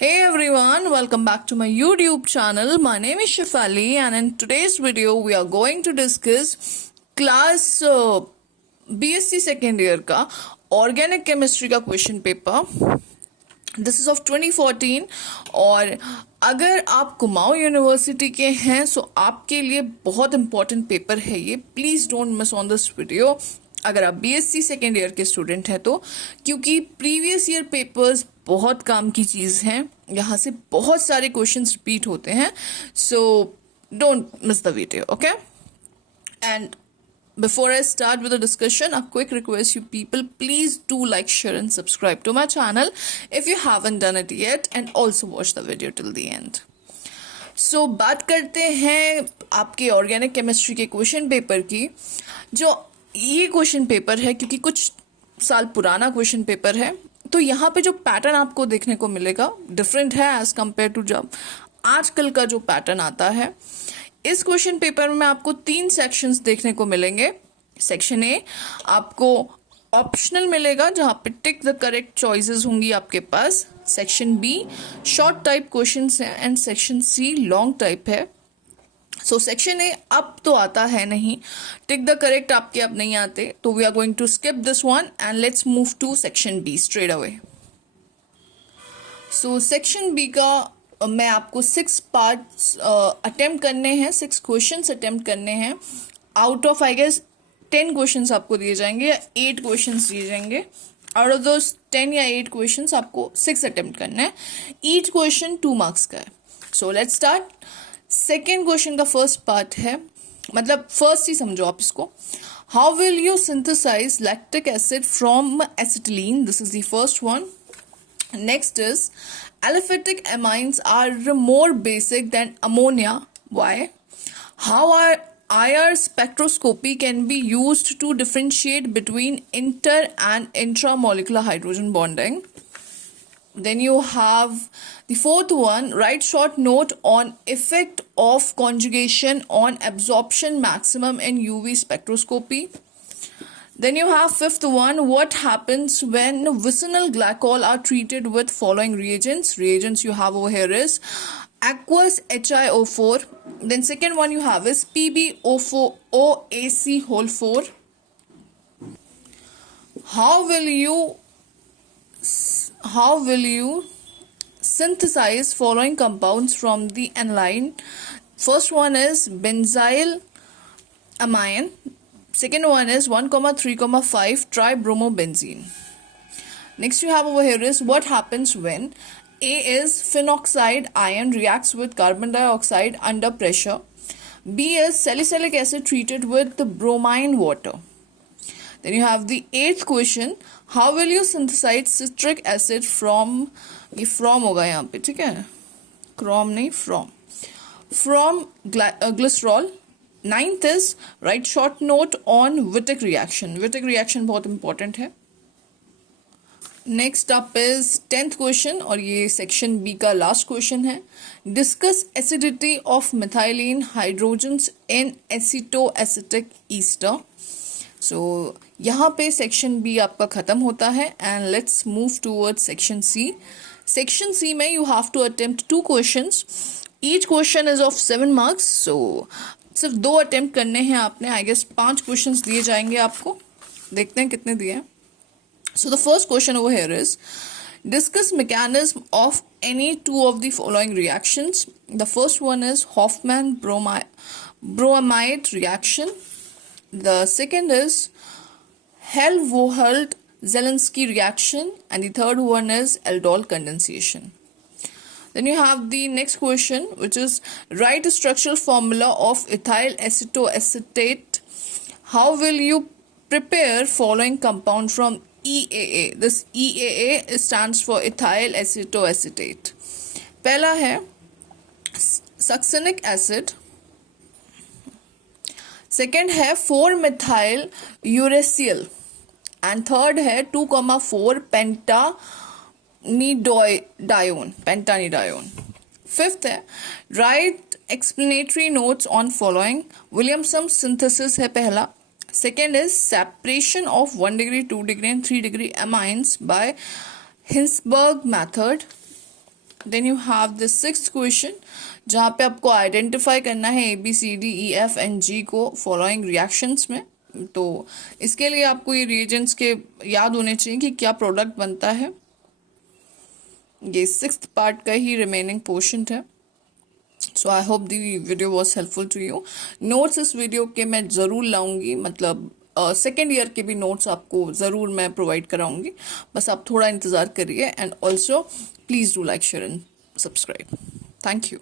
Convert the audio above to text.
Hey everyone, welcome back to my YouTube channel. My name is Shefali and in today's video we are going to discuss class BSc second year का organic chemistry का question paper. This is of 2014 और अगर आप Kumaon university के हैं तो आपके लिए बहुत इंपॉर्टेंट पेपर है ये. Please don't miss on this video अगर आप बीएससी सेकेंड ईयर के स्टूडेंट हैं तो, क्योंकि प्रीवियस ईयर पेपर्स बहुत काम की चीज हैं. यहाँ से बहुत सारे क्वेश्चंस रिपीट होते हैं, so don't miss the video. Okay, and before I start with the discussion, a quick request, you people, please do like, share and subscribe to my channel if you haven't done it yet, and also watch the video till the end. So बात करते हैं आपके organic chemistry के question paper की. जो ये question paper है, क्योंकि कुछ साल पुराना क्वेश्चन पेपर है, तो यहाँ पे जो पैटर्न आपको देखने को मिलेगा डिफरेंट है एज कम्पेयर टू जब आजकल का जो पैटर्न आता है. इस क्वेश्चन पेपर में आपको 3 सेक्शंस देखने को मिलेंगे. सेक्शन ए आपको ऑप्शनल मिलेगा, जहां पे टिक द करेक्ट चॉइसेस होंगी आपके पास. Section B short type questions है and section C long type है. सो सेक्शन ए अब तो आता है नहीं, टिक द करेक्ट आपके अब नहीं आते, तो we are going to skip this one and let's move to section B straight away. So section B का मैं आपको 6 पार्ट्स अटेम्प्ट करने हैं, 6 क्वेश्चंस अटेम्प्ट करने हैं. Out of I guess 10 questions आपको दिए जाएंगे या 8 क्वेश्चंस दिए जाएंगे. आउट ऑफ दोस 10 या 8 क्वेश्चंस आपको 6 अटेम्प्ट करना है. ईच क्वेश्चन 2 मार्क्स का है. So let's start. Second question का फर्स्ट पार्ट है, मतलब फर्स्ट ही समझो आप इसको. How will you synthesise lactic acid from acetylene? This is the first one. Next is aliphatic amines are more basic than ammonia. Why? How are IR spectroscopy can be used to differentiate between inter and intramolecular hydrogen bonding. Then you have the fourth one, write short note on effect of conjugation on absorption maximum in UV spectroscopy. Then you have fifth one, what happens when vicinal glycol are treated with following reagents. Reagents you have over here is aqueous HiO4. Then second one you have is PbO4OAC whole 4. How will you synthesize following compounds from the aniline? First one is benzyl amine. Second one is 1,3,5 tribromobenzene. Next you have over here is what happens when A is phenoxide ion reacts with carbon dioxide under pressure. B is salicylic acid treated with the bromine water. Then you have the 8th question, how will you synthesize citric acid from, ये from होगा यहाँ पे, ठीक है, chrome नहीं from glycerol. 9th is write short note on Wittig reaction. Wittig reaction बहुत important है. Next up is 10th question और ये section B का last question है. Discuss acidity of methylene hydrogens in acetoacetic ester. So यहाँ पे section B आपका खत्म होता है and let's move towards section C. Section C में you have to attempt 2 questions. Each question is of 7 marks. So सिर्फ 2 attempt करने हैं आपने. आई गेस 5 क्वेश्चंस दिए जाएंगे आपको. देखते हैं कितने दिए. So the first question over here is discuss mechanism of any 2 of the following reactions. The first one is Hofmann bromide reaction. The second is Hell Volhard Zelinsky reaction and the third one is aldol condensation. Then you have the next question, which is write a structural formula of ethyl acetoacetate. How will you prepare following compound from EAA? This EAA stands for ethyl acetoacetate. पहला है succinic acid. Second है 4-methyl uracil. And third है 2,4 pentanidione. Fifth है write explanatory notes on following. Williamson synthesis है पहला. Second is separation of 1 degree, 2 degree and 3 degree amines by Hinsberg method. Then you have this sixth question, जहाँ पे आपको identify करना है ABCDEFNG को फॉलोइंग रिएक्शंस में। तो इसके लिए आपको ये रिएजेंट्स के याद होने चाहिए कि क्या प्रोडक्ट बनता है। ये सिक्स्थ पार्ट का ही रिमेनिंग पोर्शन है। So I hope the video was helpful to you. Notes इस वीडियो के मैं ज़रूर लाऊंगी, मतलब सेकेंड ईयर के भी नोट्स आपको ज़रूर मैं प्रोवाइड कराऊंगी, बस आप थोड़ा इंतज़ार करिए। And also please do like share and subscribe. Thank you.